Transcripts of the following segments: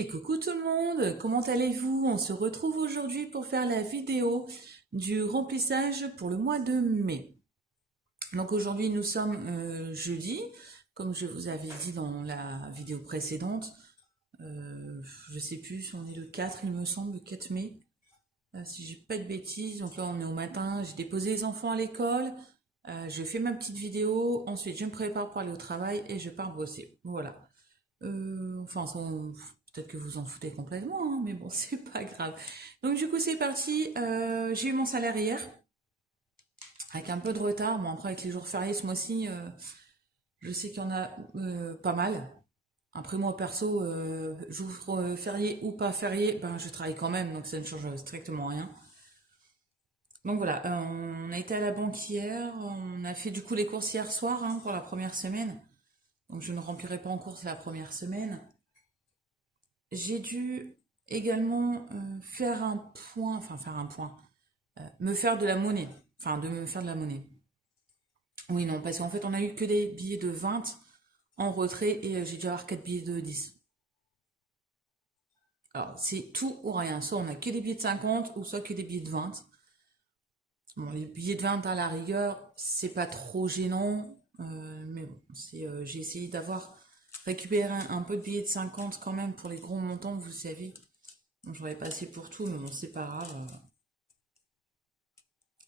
Et coucou tout le monde, comment allez-vous? On se retrouve aujourd'hui pour faire la vidéo du remplissage pour le mois de mai. Donc aujourd'hui nous sommes jeudi, comme je vous avais dit dans la vidéo précédente. Je sais plus si on est le 4, il me semble, le 4 mai. Si j'ai pas de bêtises, donc là on est au matin, j'ai déposé les enfants à l'école, je fais ma petite vidéo, ensuite je me prépare pour aller au travail et je pars bosser. Voilà. Peut-être que vous en foutez complètement, hein, mais bon, c'est pas grave. Donc du coup, c'est parti. J'ai eu mon salaire hier, avec un peu de retard. Bon, après, avec les jours fériés ce mois-ci, je sais qu'il y en a pas mal. Après, moi, perso, jour férié ou pas férié, ben, je travaille quand même, donc ça ne change strictement rien. Donc voilà, on a été à la banque hier, on a fait du coup les courses hier soir hein, pour la première semaine. Donc je ne remplirai pas en course la première semaine. J'ai dû également faire un point, me faire de la monnaie, enfin de me faire de la monnaie. Oui, non, parce qu'en fait, on a eu que des billets de 20 en retrait et j'ai dû avoir 4 billets de 10. Alors, c'est tout ou rien. Soit on a que des billets de 50 ou soit que des billets de 20. Bon, les billets de 20 à la rigueur, c'est pas trop gênant, mais bon, j'ai essayé d'avoir récupéré un peu de billets de 50 quand même pour les gros montants, vous savez. Bon, j'aurais pas assez pour tout, mais bon, c'est pas grave.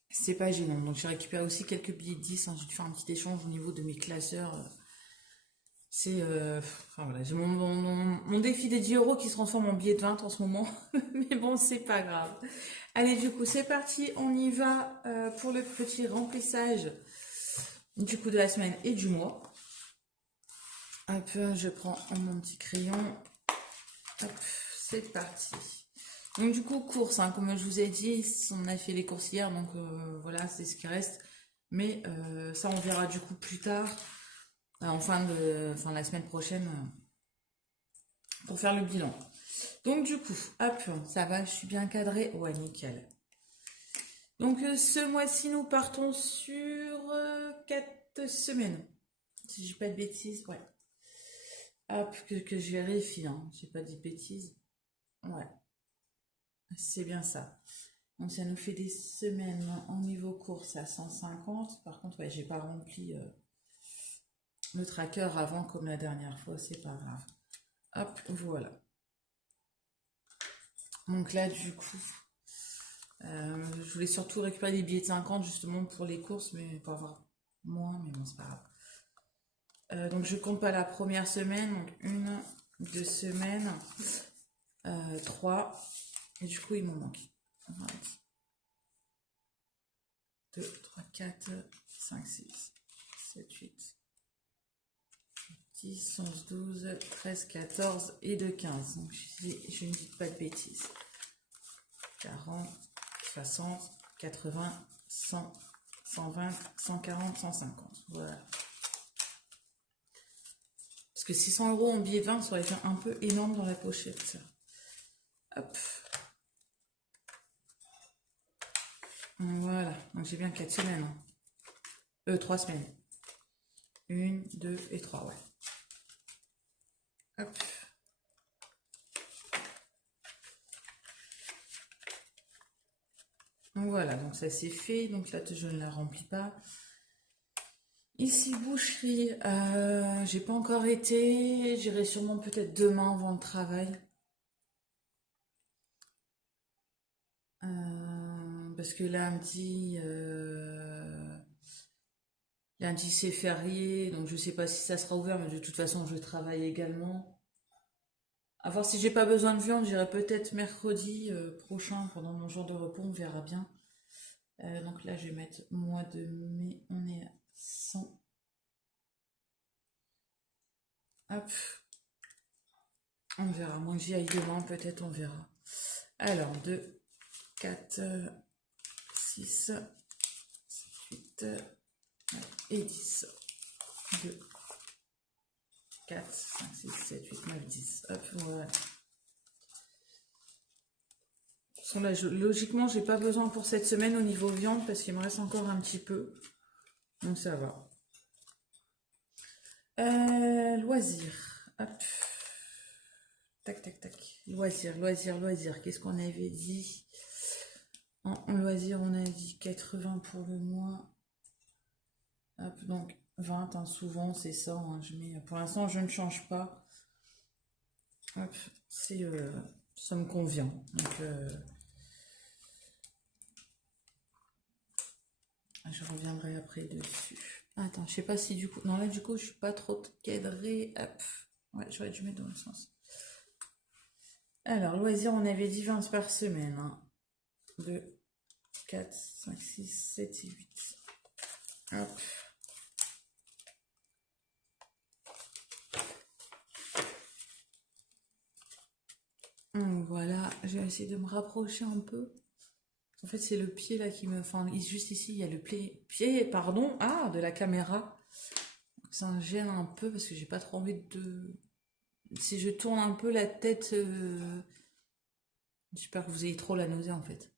C'est pas gênant. Donc j'ai récupéré aussi quelques billets de 10. Hein. J'ai dû faire un petit échange au niveau de mes classeurs. Enfin voilà, j'ai mon défi des 10 euros qui se transforme en billet de 20 en ce moment. Mais bon, c'est pas grave. Allez, du coup, c'est parti. On y va pour le petit remplissage du coup de la semaine et du mois. Hop, je prends mon petit crayon. Hop, c'est parti. Donc du coup, course, hein, comme je vous ai dit, on a fait les courses hier, donc voilà, c'est ce qui reste. Mais ça, on verra du coup plus tard, en fin de la semaine prochaine, pour faire le bilan. Donc du coup, hop, ça va, je suis bien cadrée. Ouais, nickel. Donc ce mois-ci, nous partons sur 4 semaines. Si j'ai pas de bêtises, ouais. Hop, que je vérifie, hein. J'ai pas dit de bêtises. Ouais, c'est bien ça. Donc ça nous fait des semaines en niveau course à 150. Par contre, ouais, j'ai pas rempli le tracker avant comme la dernière fois, c'est pas grave. Hop, voilà. Donc là, du coup, je voulais surtout récupérer des billets de 50 justement pour les courses, mais pas avoir moins, mais bon, c'est pas grave. Donc je compte pas la première semaine, donc 1, 2 semaines, 3, et du coup il m'en manque 2, 3, 4, 5, 6, 7, 8, 10, 11, 12, 13, 14 et de 15. Donc je ne dis pas de bêtises. 40, 60, 80, 100, 120, 140, 150. Voilà. Parce que 600 € en billet de 20, ça aurait été un peu énorme dans la pochette. Hop. Voilà. Donc j'ai bien 4 semaines. 3 semaines. 1, 2 et 3, ouais. Hop. Donc voilà, donc ça c'est fait. Donc là, je ne la remplis pas. Ici, boucherie, j'ai pas encore été. J'irai sûrement peut-être demain avant le travail. Parce que lundi c'est férié, donc je sais pas si ça sera ouvert, mais de toute façon je travaille également. À voir si j'ai pas besoin de viande, j'irai peut-être mercredi prochain pendant mon jour de repos, on verra bien. Donc là je vais mettre mois de mai, on est à 100. Hop, on verra, moi j'y aille demain, peut-être on verra. Alors 2, 4, 6, 7, 8 et 10. 2, 4, 5, 6, 7, 8, 9, 10. Hop, voilà. Là, logiquement, j'ai pas besoin pour cette semaine au niveau viande parce qu'il me reste encore un petit peu. Donc ça va. Loisirs. Hop. Tac, tac, tac. Loisir, loisir, loisir. Qu'est-ce qu'on avait dit? En loisir, on a dit 80 pour le mois. Hop, donc 20, hein, souvent c'est ça. Hein, pour l'instant, je ne change pas. Hop, ça me convient. Donc, je reviendrai après dessus. Attends, je sais pas si du coup... Non, là, du coup, je suis pas trop cadrée. Hop. Ouais, j'aurais dû mettre dans le sens. Alors, loisir, on avait dit 20 par semaine. Hein. 2, 4, 5, 6, 7 et 8. Hop. Voilà, je vais essayer de me rapprocher un peu. En fait, c'est le pied là qui me... Enfin, juste ici, il y a le pied, pardon, de la caméra. Ça me gêne un peu parce que j'ai pas trop envie de... Si je tourne un peu la tête... J'espère que vous ayez trop la nausée en fait.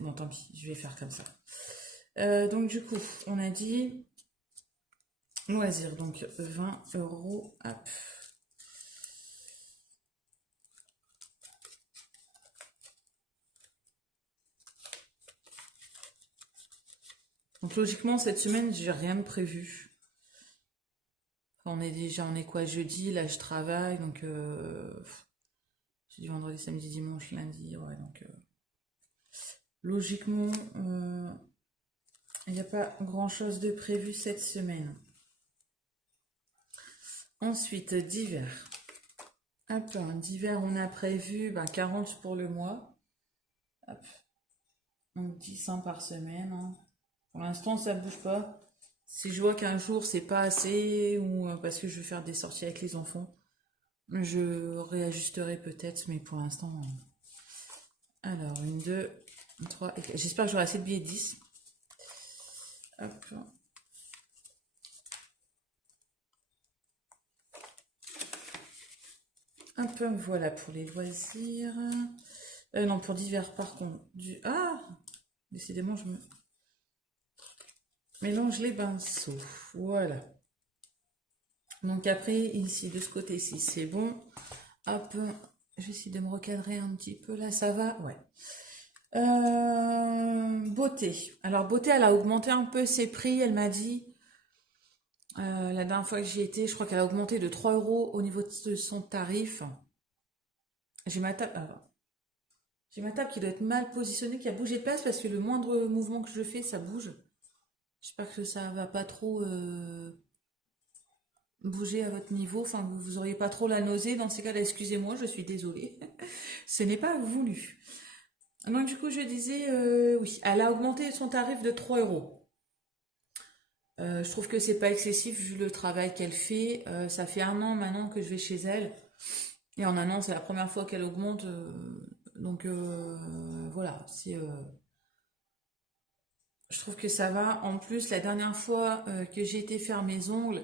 Bon, tant pis, je vais faire comme ça. Donc du coup, on a dit... Loisir, donc 20 €. Hop. Donc logiquement, cette semaine, j'ai rien de prévu. On est quoi, jeudi, là je travaille, donc jeudi, vendredi, samedi, dimanche, lundi, ouais, donc logiquement, il n'y a pas grand chose de prévu cette semaine. Ensuite, divers. Hop, divers, on a prévu 40 pour le mois. Hop. Donc 10 par semaine. Hein. Pour l'instant, ça ne bouge pas. Si je vois qu'un jour c'est pas assez ou parce que je vais faire des sorties avec les enfants, je réajusterai peut-être, mais pour l'instant. Alors, 1, 2, 3, 4. J'espère que j'aurai assez de billets 10. Hop. Hop, voilà pour les loisirs. Non, pour divers par contre. Décidément, je me mélange les pinceaux. Voilà. Donc après, ici, de ce côté-ci, c'est bon. Hop, je vais essayer de me recadrer un petit peu. Là, ça va? Ouais. Beauté. Alors, beauté, elle a augmenté un peu ses prix. Elle m'a dit, la dernière fois que j'y étais, je crois qu'elle a augmenté de 3 € au niveau de son tarif. J'ai ma table. J'ai ma table qui doit être mal positionnée, qui a bougé de place parce que le moindre mouvement que je fais, ça bouge. J'espère que ça va pas trop bouger à votre niveau. Enfin, vous auriez pas trop la nausée. Dans ces cas-là, excusez-moi, je suis désolée. Ce n'est pas voulu. Donc du coup, je disais, oui, elle a augmenté son tarif de 3 €. Je trouve que c'est pas excessif vu le travail qu'elle fait. Ça fait 1 an maintenant que je vais chez elle. Et en 1 an, c'est la première fois qu'elle augmente. Donc voilà, je trouve que ça va. En plus, la dernière fois que j'ai été faire mes ongles,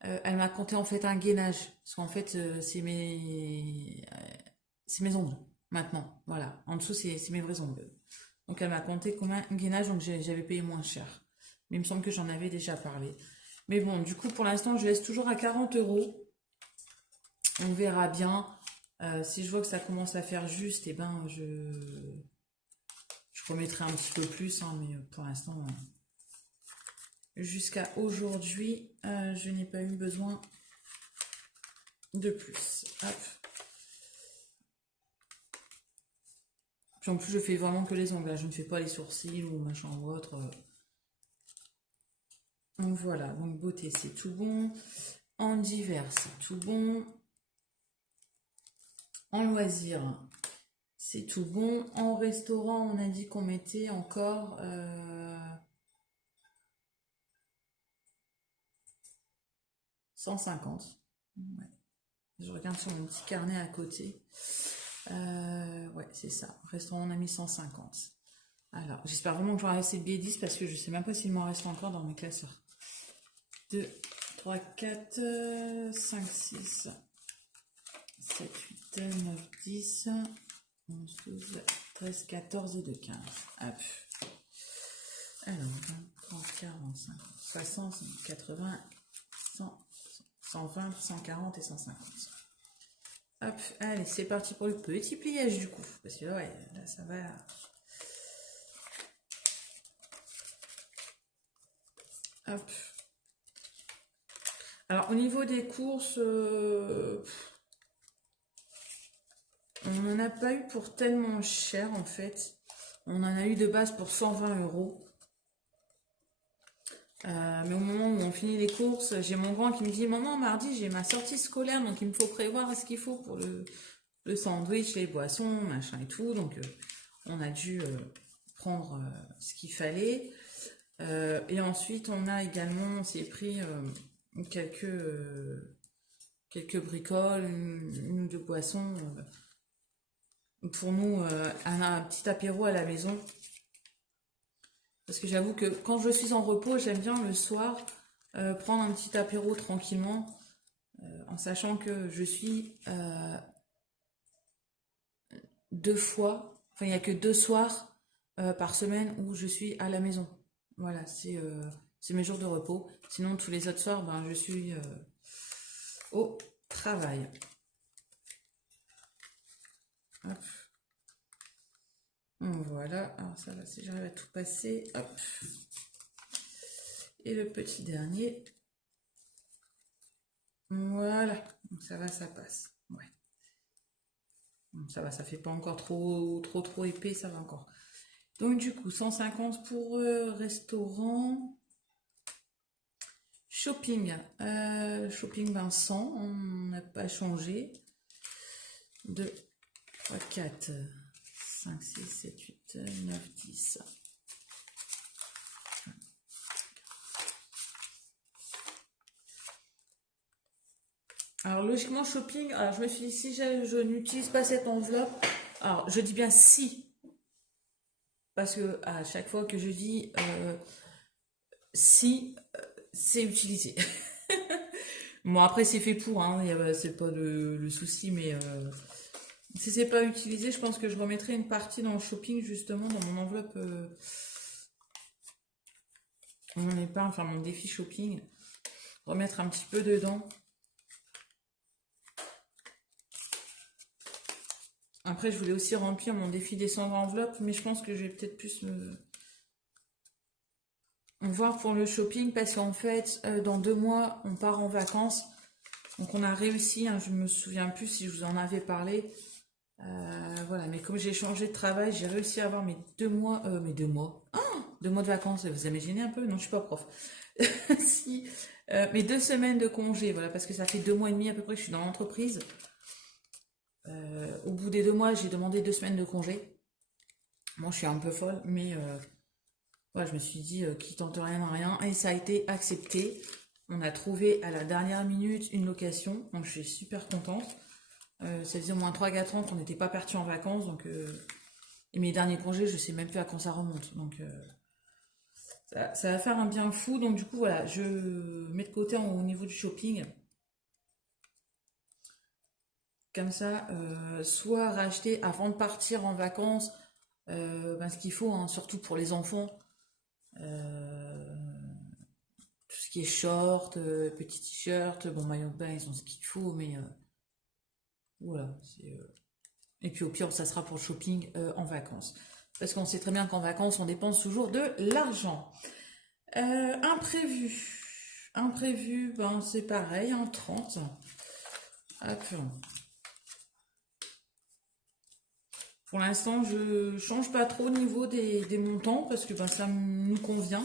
elle m'a compté en fait un gainage. Parce qu'en fait, c'est mes ongles maintenant. Voilà. En dessous, c'est mes vrais ongles. Donc elle m'a compté combien un gainage, donc j'avais payé moins cher. Mais il me semble que j'en avais déjà parlé. Mais bon, du coup, pour l'instant, je laisse toujours à 40 €. On verra bien. Si je vois que ça commence à faire juste, je remettrai un petit peu plus. Hein, mais pour l'instant, jusqu'à aujourd'hui, je n'ai pas eu besoin de plus. Hop. Puis en plus, je fais vraiment que les ongles. Là. Je ne fais pas les sourcils ou machin ou autre. Donc voilà, donc beauté, c'est tout bon. En divers, c'est tout bon. En loisir, c'est tout bon. En restaurant, on a dit qu'on mettait encore 150. Ouais. Je regarde sur mon petit carnet à côté. Ouais, c'est ça. Restaurant, on a mis 150. Alors, j'espère vraiment que j'aurai assez de billets 10 parce que je sais même pas s'il m'en reste encore dans mes classeurs. 2, 3, 4, 5, 6, 7, 8, 9, 10, 11, 12, 13, 14 et 2, 15. Hop. Alors, 20, 30, 40, 50, 60, 80, 100, 120, 140 et 150. Hop, allez, c'est parti pour le petit pliage du coup. Parce que là, ouais, là, ça va. Hop. Alors, au niveau des courses, on n'en a pas eu pour tellement cher en fait. On en a eu de base pour 120 euros. Mais au moment où on finit les courses, j'ai mon grand qui me dit: Maman, mardi, j'ai ma sortie scolaire, donc il me faut prévoir ce qu'il faut pour le sandwich, les boissons, machin et tout. Donc, on a dû prendre ce qu'il fallait. Et ensuite, on s'est pris quelques bricoles, une ou deux boissons. Pour nous, un petit apéro à la maison. Parce que j'avoue que quand je suis en repos, j'aime bien le soir prendre un petit apéro tranquillement, en sachant que je suis il n'y a que 2 soirs par semaine où je suis à la maison. Voilà, c'est mes jours de repos. Sinon, tous les autres soirs, ben, je suis au travail. Hop. Voilà, alors ça va, si j'arrive à tout passer, hop. Et le petit dernier. Voilà, donc ça va, ça passe. Ouais. Donc ça va, ça fait pas encore trop épais, ça va encore. Donc du coup, 150 pour restaurant. Shopping. Shopping, ben 100, on n'a pas changé. 2, 3, 4, 5, 6, 7, 8, 9, 10. Alors logiquement shopping, alors je me suis dit si je n'utilise pas cette enveloppe, alors je dis bien si, parce que à chaque fois que je dis si, c'est utilisé. Bon après c'est fait pour, hein, c'est pas le souci, mais si c'est pas utilisé, je pense que je remettrai une partie dans le shopping justement dans mon enveloppe, mon épargne, enfin mon défi shopping, remettre un petit peu dedans. Après, je voulais aussi remplir mon défi des 100 enveloppes, mais je pense que je vais peut-être plus me voir pour le shopping parce qu'en fait, dans 2 mois, on part en vacances. Donc, on a réussi, hein, je me souviens plus si je vous en avais parlé. Voilà, mais comme j'ai changé de travail, j'ai réussi à avoir mes 2 mois, mes 2 mois, 2 mois de vacances. Vous imaginez un peu? Non, je suis pas prof. Si, mes 2 semaines de congé, voilà, parce que ça fait 2 mois et demi à peu près que je suis dans l'entreprise. Au bout des 2 mois, j'ai demandé 2 semaines de congé. Moi, je suis un peu folle, mais voilà, je me suis dit qui tente rien à rien, et ça a été accepté. On a trouvé à la dernière minute une location, donc je suis super contente. Ça faisait au moins 3-4 ans qu'on n'était pas parti en vacances, donc et mes derniers congés, je sais même plus à quand ça remonte, donc ça va faire un bien fou. Donc du coup, voilà, je mets de côté au niveau du shopping. Comme ça, soit racheter avant de partir en vacances ben, ce qu'il faut, hein, surtout pour les enfants. Euh, tout ce qui est short, petit t-shirt, bon maillot de bain, ils ont ce qu'il faut, mais voilà. Et puis au pire, ça sera pour le shopping en vacances. Parce qu'on sait très bien qu'en vacances, on dépense toujours de l'argent. Imprévu. Imprévu, ben c'est pareil, en 30. Hop. Pour l'instant, je change pas trop au niveau des montants parce que ben, ça nous convient.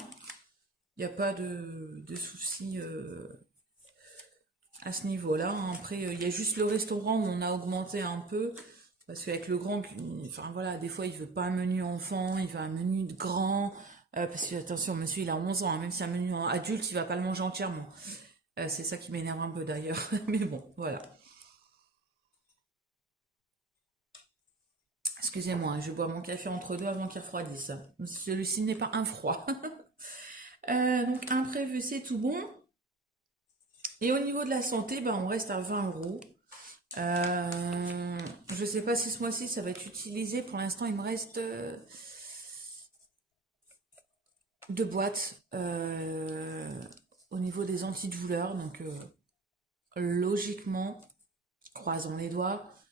Il n'y a pas de soucis à ce niveau-là, hein. Après, il y a juste le restaurant où on a augmenté un peu. Parce qu'avec le grand, enfin voilà, des fois il veut pas un menu enfant, il veut un menu de grand. Parce que attention, monsieur il a 11 ans, hein, même si un menu adulte, il va pas le manger entièrement. C'est ça qui m'énerve un peu d'ailleurs. Mais bon, voilà. Excusez-moi, hein, je bois mon café entre deux avant qu'il refroidisse. Celui-ci n'est pas un froid. Donc imprévu, c'est tout bon. Et au niveau de la santé, ben, on reste à 20 euros. Je sais pas si ce mois-ci ça va être utilisé. Pour l'instant, il me reste 2 boîtes au niveau des antidouleurs. Donc, logiquement, Croisons les doigts.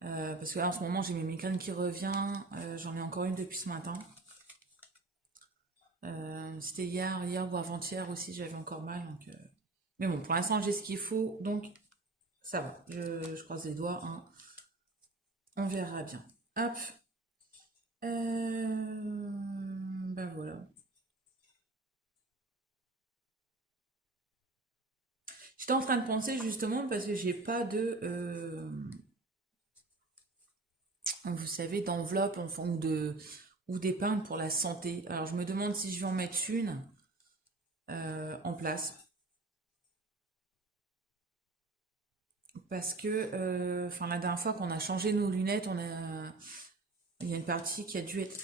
Parce que là, en ce moment, j'ai mes migraines qui revient. J'en ai encore une depuis ce matin. C'était hier ou avant-hier aussi, j'avais encore mal. Donc, mais bon, pour l'instant, j'ai ce qu'il faut. Donc, ça va. Je croise les doigts. Hein. On verra bien. Hop. Ben voilà. J'étais en train de penser justement parce que j'ai pas de, vous savez, d'enveloppe enfin, ou d'épingle pour la santé. Alors je me demande si je vais en mettre une en place parce que, enfin la dernière fois qu'on a changé nos lunettes, il y a une partie qui a dû être,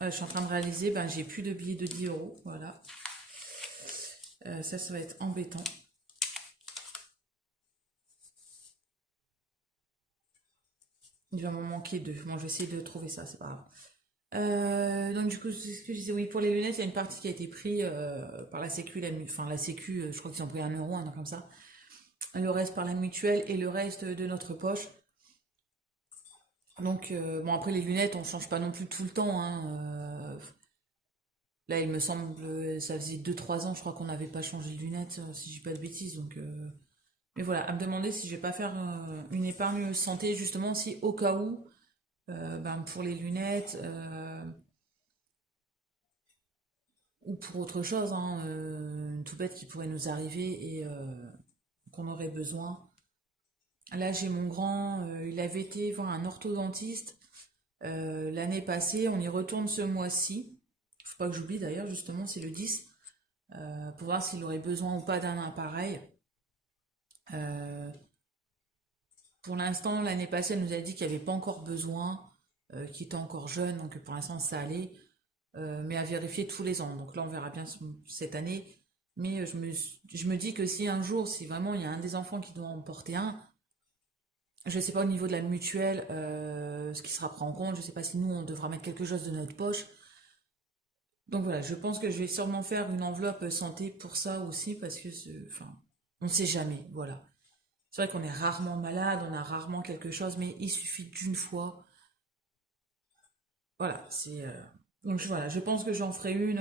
je suis en train de réaliser, ben j'ai plus de billets de 10 euros, voilà. Ça va être embêtant. Il va m'en manquer deux. Bon, je vais essayer de trouver ça, c'est pas grave. Donc du coup, c'est ce que je disais, oui, pour les lunettes, il y a une partie qui a été prise par la Sécu, enfin la Sécu, je crois qu'ils ont pris 1 euro, un truc comme ça. Le reste par la mutuelle et le reste de notre poche. Donc bon, après les lunettes, on change pas non plus tout le temps. Hein, là, il me semble, ça faisait 2 3 ans, je crois qu'on n'avait pas changé de lunettes, si je dis pas de bêtises. Donc, mais voilà, à me demander si je vais pas faire une épargne santé justement, si au cas où, ben, pour les lunettes. Ou pour autre chose, hein, une tout bête qui pourrait nous arriver et qu'on aurait besoin. Là, j'ai mon grand, il avait été voir un orthodontiste l'année passée, on y retourne ce mois-ci. Faut pas que j'oublie d'ailleurs, justement, c'est le 10, pour voir s'il aurait besoin ou pas d'un appareil. Euh, pour l'instant, l'année passée, elle nous a dit qu'il n'y avait pas encore besoin, qu'il était encore jeune, donc pour l'instant, ça allait. Mais à vérifier tous les ans. Donc là, on verra bien cette année. Mais je me dis que si un jour, si vraiment il y a un des enfants qui doit en porter un, je ne sais pas au niveau de la mutuelle ce qui sera pris en compte, je ne sais pas si nous, on devra mettre quelque chose de notre poche. Donc voilà, je pense que je vais sûrement faire une enveloppe santé pour ça aussi, parce que, enfin, on ne sait jamais, voilà. C'est vrai qu'on est rarement malade, on a rarement quelque chose, mais il suffit d'une fois. Voilà, c'est... Donc voilà, je pense que j'en ferai une...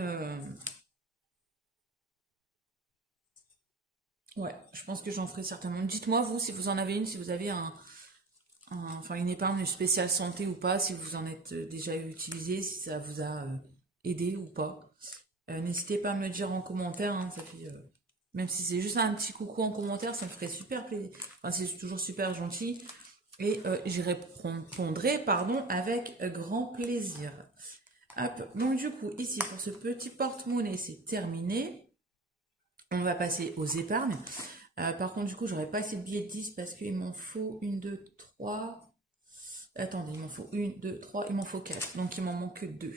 Ouais, je pense que j'en ferai certainement. Dites-moi, vous, si vous en avez une, si vous avez enfin, une épargne spéciale santé ou pas, si vous en êtes déjà utilisé, si ça vous a aidé ou pas. N'hésitez pas à me le dire en commentaire, hein, ça fait, même si c'est juste un petit coucou en commentaire, ça me ferait super plaisir. Enfin, c'est toujours super gentil. Et j'y répondrai, pardon, avec grand plaisir. Hop, donc du coup, ici, pour ce petit porte-monnaie, c'est terminé. On va passer aux épargnes. Par contre, du coup, j'aurais pas assez de billets de 10 parce qu'il m'en faut une, deux, trois. Attendez, il m'en faut une, deux, trois, il m'en faut quatre. Donc, il m'en manque deux.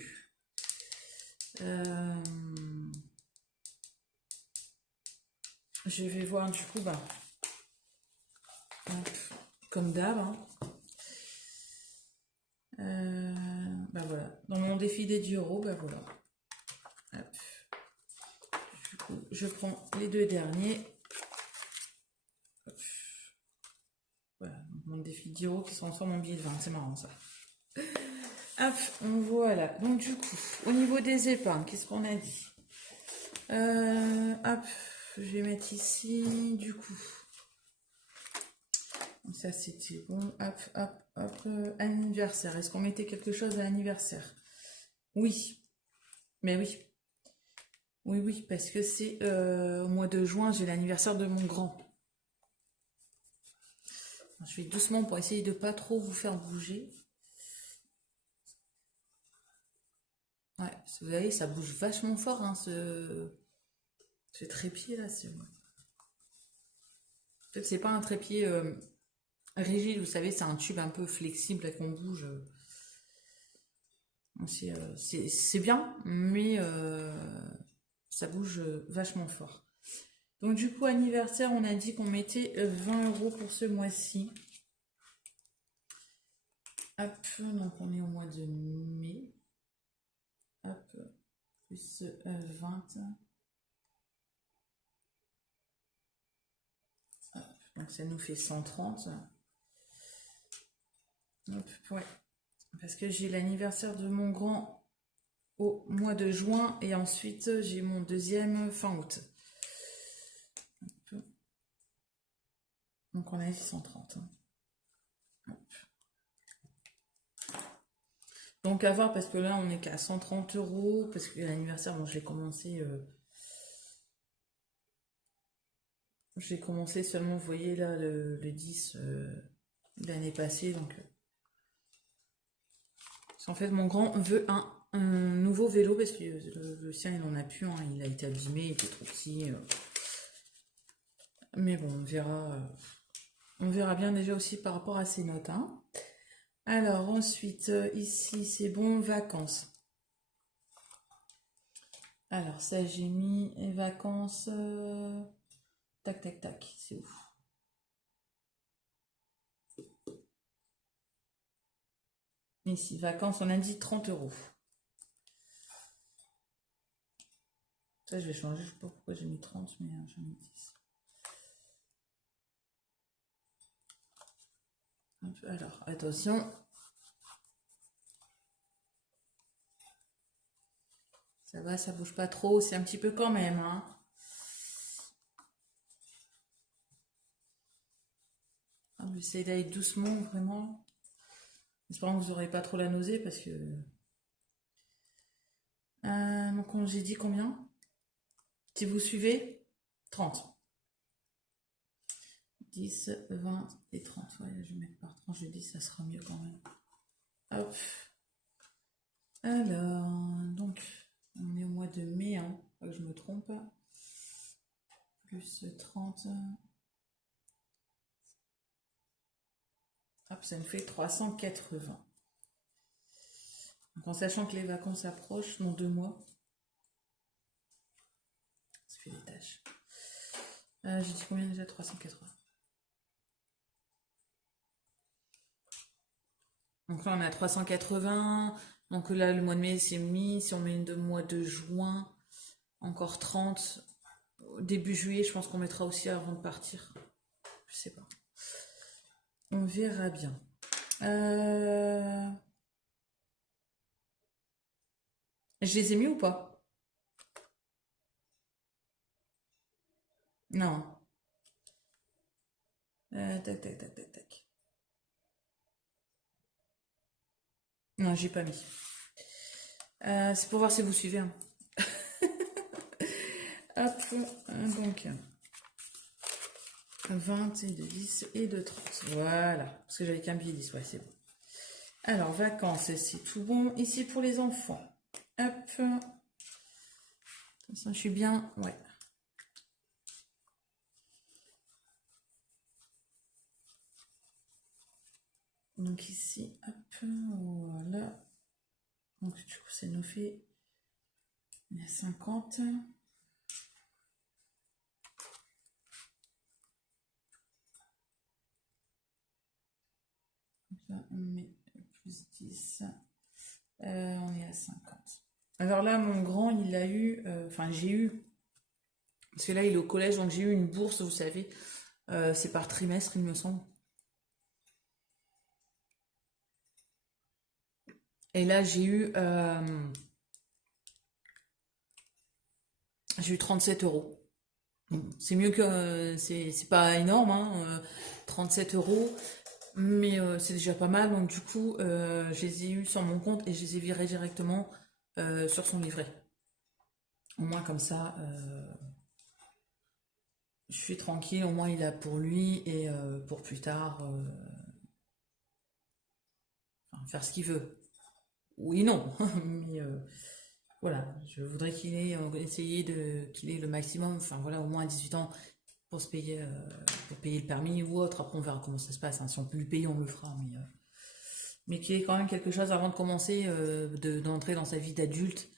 Je vais voir du coup, bah, comme d'hab. Hein. Bah voilà. Dans mon défi des 10 euros, bah voilà. Hop. Du coup, je prends les deux derniers. Hop. Voilà, mon défi 10 euros qui se transforme en billet de 20. C'est marrant ça. Hop, voilà. Donc du coup, au niveau des épargnes, qu'est-ce qu'on a dit hop, je vais mettre ici, du coup. Ça, c'était bon. Hop, hop, hop. Anniversaire. Est-ce qu'on mettait quelque chose à l'anniversaire? Oui. Mais oui. Oui, oui, parce que c'est au mois de juin, j'ai l'anniversaire de mon grand. Je vais doucement pour essayer de pas trop vous faire bouger. Ouais, vous voyez, ça bouge vachement fort, hein, ce trépied là. En fait, c'est pas un trépied rigide, vous savez, c'est un tube un peu flexible qu'on bouge. C'est bien, mais ça bouge vachement fort. Donc du coup, anniversaire, on a dit qu'on mettait 20 euros pour ce mois-ci. Hop, donc on est au mois de mai. Hop, plus 20. Hop, Donc ça nous fait 130. Hop, ouais. Parce que j'ai l'anniversaire de mon grand au mois de juin et ensuite j'ai mon deuxième fin août. Donc on a 630. Donc à voir parce que là on est qu'à 130 euros parce que l'anniversaire, bon, je l'ai commencé seulement, vous voyez là, le 10 l'année passée. Donc en fait mon grand veut un nouveau vélo parce que le sien il en a plus, hein, il a été abîmé, il était trop petit. Mais bon, on verra bien déjà aussi par rapport à ses notes. Hein. Alors ensuite, ici c'est bon, vacances. Alors ça j'ai mis vacances, tac tac tac, c'est ouf. Ici, vacances, on a dit 30 euros. Ça je vais changer, je sais pas pourquoi j'ai mis 30, mais j'en ai mis 10. Alors, attention. Ça va, ça bouge pas trop, c'est un petit peu quand même. Hein. J'essaie d'aller doucement, vraiment. J'espère que vous n'aurez pas trop la nausée parce que... donc j'ai dit combien? Si vous suivez, 30. 10, 20 et 30. Ouais, je vais mettre par tranche de 10, ça sera mieux quand même. Hop. Alors, donc, on est au mois de mai, hein, pas que je me trompe. Plus 30. Hop, ça nous fait 380. Donc en sachant que les vacances approchent dans 2 mois, ça fait des tâches. J'ai dit combien déjà? 380. Donc là on a 380. Donc là le mois de mai c'est mis. Si on met le mois de juin, encore 30. Début juillet, je pense qu'on mettra aussi avant de partir. Je sais pas. On verra bien. Je les ai mis ou pas? Non. Tac, tac, tac, tac, tac. Non, j'ai pas mis. C'est pour voir si vous suivez. Hein. Hop, donc 20 et de 10 et de 30. Voilà, parce que j'avais qu'un billet 10, ouais, c'est bon. Alors, vacances, c'est tout bon. Ici pour les enfants. Hop. Ça, je suis bien, ouais. Donc ici, hop, voilà. Donc du coup, ça nous fait 50. Donc là, on met plus 10. On est à 50. Alors là, mon grand, il a eu... Enfin, j'ai eu... Parce que là, il est au collège, donc j'ai eu une bourse, vous savez. C'est par trimestre, il me semble. Et là, j'ai eu 37 euros. C'est mieux que... c'est pas énorme, hein, 37 euros. Mais c'est déjà pas mal. Donc du coup, je les ai eus sur mon compte et je les ai virés directement sur son livret. Au moins comme ça, je suis tranquille. Au moins il a pour lui et pour plus tard faire ce qu'il veut. Oui, non. Mais voilà, je voudrais qu'il ait essayé qu'il ait le maximum. Enfin voilà, au moins à 18 ans pour se payer, pour payer le permis ou autre. Après on verra comment ça se passe. Hein. Si on peut lui payer, on le fera. Mais qu'il ait quand même quelque chose avant de commencer, d'entrer dans sa vie d'adulte.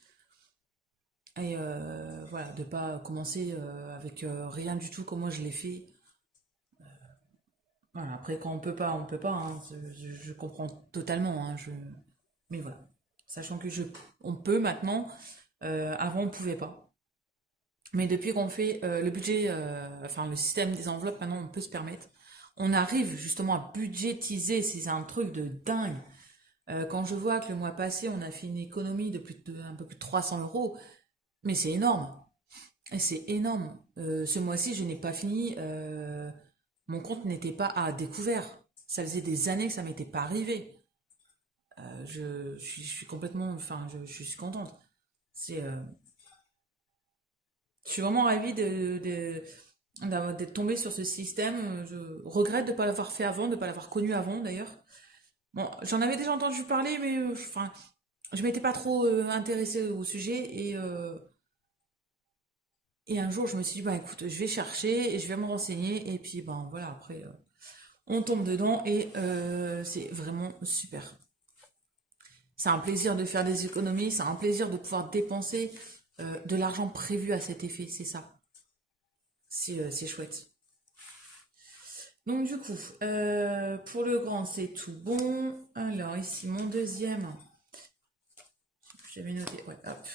Et voilà, de pas commencer avec rien du tout comme moi je l'ai fait. Voilà, après quand on peut pas, on peut pas. Hein, je comprends totalement. Hein, mais voilà, sachant que on peut maintenant. Avant on pouvait pas. Mais depuis qu'on fait le budget, enfin le système des enveloppes, maintenant on peut se permettre. On arrive justement à budgétiser, c'est un truc de dingue. Quand je vois que le mois passé, on a fait une économie de un peu plus de 300 euros, mais c'est énorme. Et c'est énorme. Ce mois-ci, je n'ai pas fini. Mon compte n'était pas à découvert. Ça faisait des années que ça m'était pas arrivé. Je suis complètement, enfin, je suis contente. C'est, je suis vraiment ravie d'être tombée sur ce système. Je regrette de ne pas l'avoir fait avant, de ne pas l'avoir connu avant d'ailleurs. Bon, j'en avais déjà entendu parler, mais enfin, je m'étais pas trop intéressée au sujet et un jour je me suis dit bah écoute, je vais chercher et je vais me renseigner et puis ben voilà après on tombe dedans et c'est vraiment super. C'est un plaisir de faire des économies, c'est un plaisir de pouvoir dépenser de l'argent prévu à cet effet, c'est ça. C'est chouette. Donc du coup, pour le grand, c'est tout bon. Alors ici, mon deuxième, j'avais noté, ouais, hop.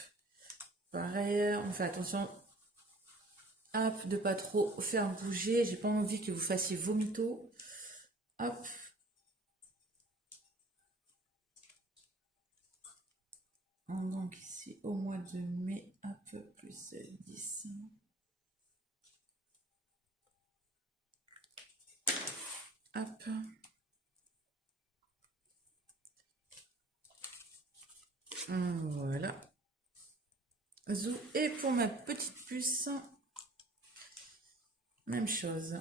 Pareil, on fait attention, hop, de pas trop faire bouger. J'ai pas envie que vous fassiez vomito. Hop. Donc ici, au mois de mai, hop, plus 10. Hop. Voilà. Zou. Et pour ma petite puce, même chose.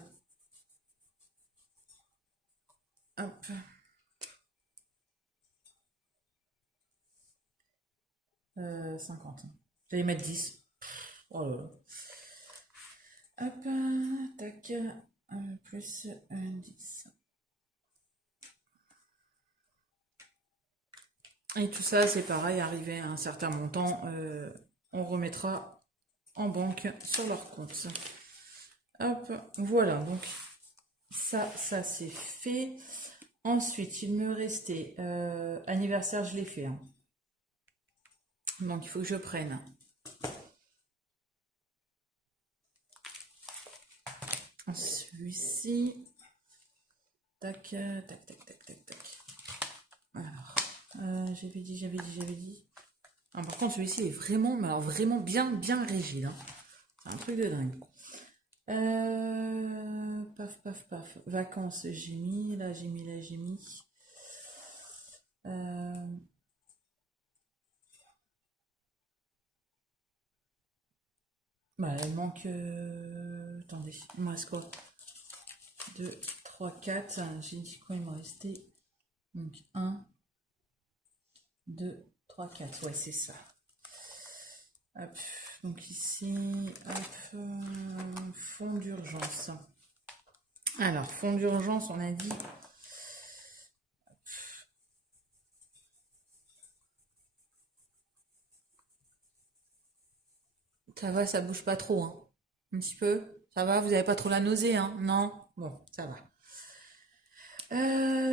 Hop. 50. J'allais mettre 10. Oh là là. Hop, tac, plus 10. Et tout ça, c'est pareil, arrivé à un certain montant, on remettra en banque sur leur compte. Hop, voilà, donc ça c'est fait. Ensuite, il me restait anniversaire, je l'ai fait, hein. Donc il faut que je prenne. Celui-ci. Tac, tac, tac, tac, tac, tac. Alors, j'avais dit. Ah, par contre, celui-ci est vraiment, mais alors vraiment bien rigide, hein. C'est un truc de dingue. Paf, paf, paf. Vacances, j'ai mis. Là, j'ai mis. Bah, il manque. Attendez, il me reste quoi? 2, 3, 4. J'ai dit quoi il me restait? Donc 1, 2, 3, 4. Ouais, c'est ça. Hop. Donc ici, hop, fonds d'urgence. Alors, fonds d'urgence, on a dit. Ça va, ça bouge pas trop, hein. Un petit peu. Ça va, vous avez pas trop la nausée, hein? Non? Bon, ça va.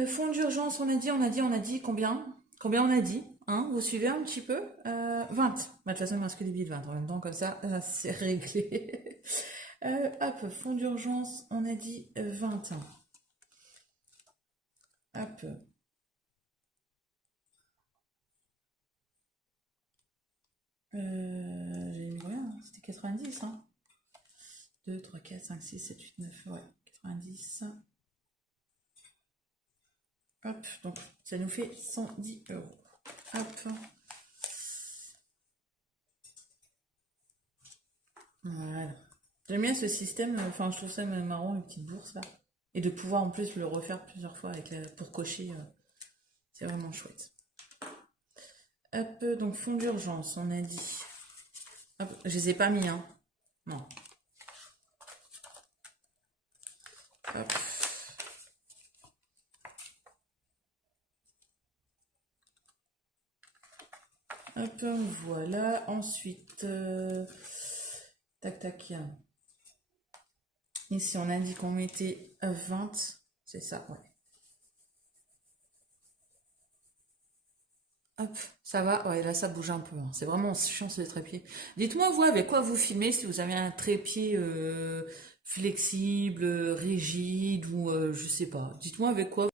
Fonds d'urgence, on a dit combien? Combien on a dit? Hein? Vous suivez un petit peu? 20. Bah, de toute façon, il me reste que des billets de 20 en même temps, comme ça, c'est réglé. Hop, fonds d'urgence, on a dit 20. Hop. J'ai mis combien? C'était 90, hein? 2, 3, 4, 5, 6, 7, 8, 9, ouais, 90. Hop, donc ça nous fait 110 euros. Hop. Voilà. J'aime bien ce système, enfin je trouve ça même marrant, une petite bourse là. Et de pouvoir en plus le refaire plusieurs fois pour cocher, c'est vraiment chouette. Hop, donc fonds d'urgence, on a dit. Hop, je les ai pas mis, hein. Non. Hop. Hop, voilà. Ensuite, tac tac. Ici, on a dit qu'on mettait 20. C'est ça, ouais. Hop, ça va. Ouais, là, ça bouge un peu, hein. C'est vraiment chiant, ce trépied. Dites-moi, vous, avec quoi vous filmez, si vous avez un trépied flexible, rigide, ou je sais pas. Dites-moi avec quoi